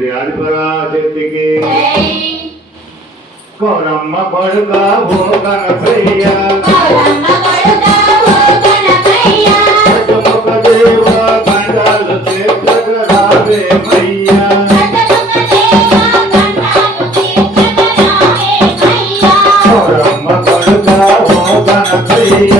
శ్రీ ఆదిపరాశక్తికి గౌరమ్మ కొడుక ఓ గణపయ్య పట్టుముఖ దేవ కండాలు చేర్చగరావే మయ్యా గౌరమ్మ కొడుక ఓ గణపయ్య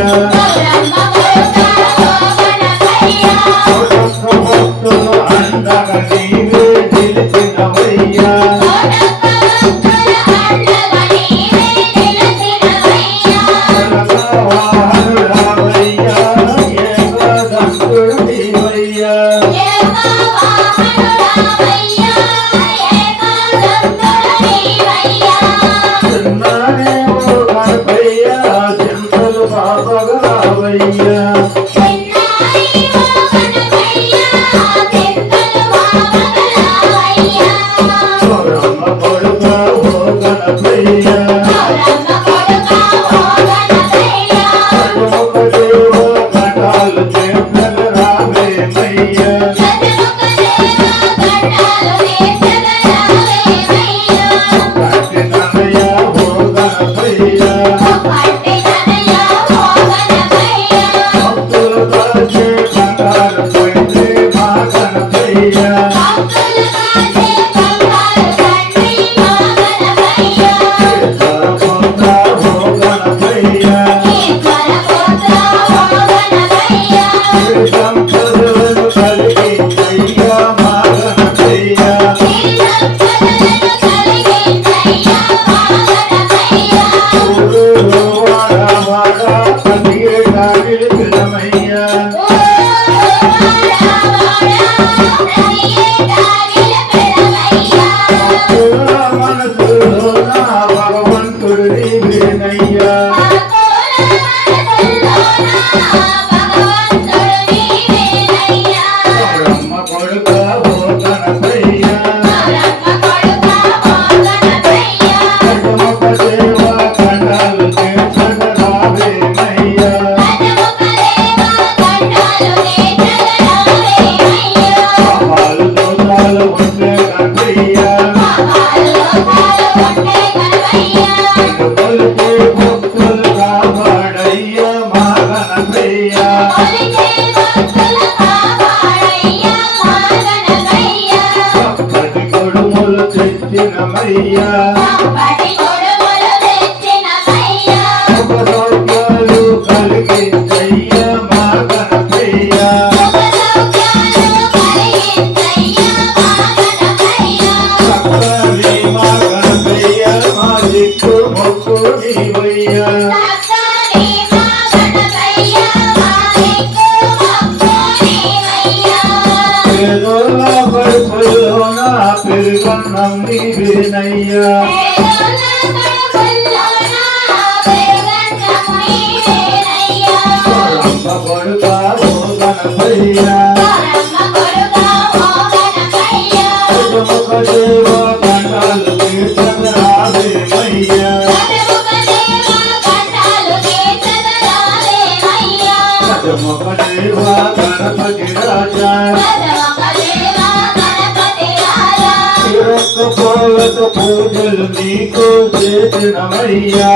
పూజలు నీకు చేసినమయ్యా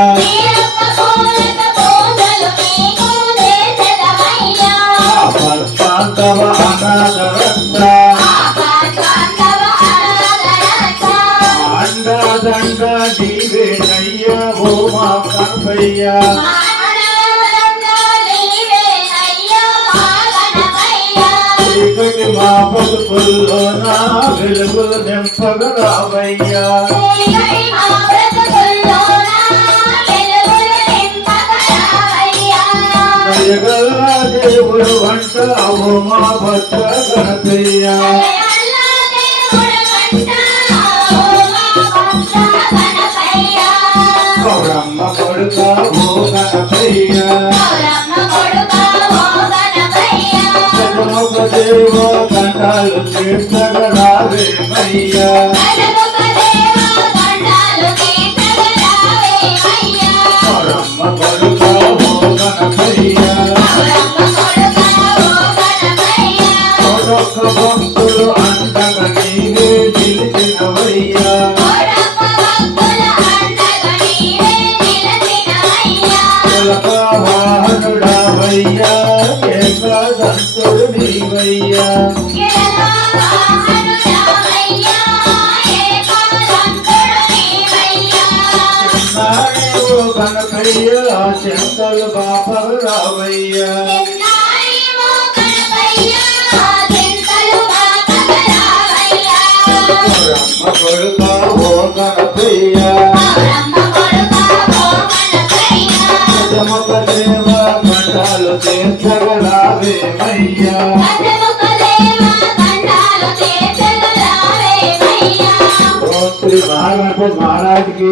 అండదండ నీవేనయ్యా ఓ మా కనపయ్యా చీకటి మా బతుకుల్లో నా వెలుగులు నింపగరావయ్యా దయగల్లా దేవుడు వంట ఓ మా భక్త గణపయ్యా గౌరమ్మ కొడుక ఓ గణపయ్యా చంద్రముఖ దేవ కండాలు చేర్చగరావే మయ్యా గౌరమ్మ కొడుక ఓ గణపయ్యా భక్తులు అండగా నీవే నిలిచి ఏకదంతుడు నీవయ్యా నాయో గణపయ్య చింతలు బాపలు రావయ్యా రమ్మ కొడుకా ఓ గణపయ్య గజముఖ దేవ గండాలు తీర్చగరావేమయ్యా ఓ శ్రీ మహాగణపతి మహారాజుకి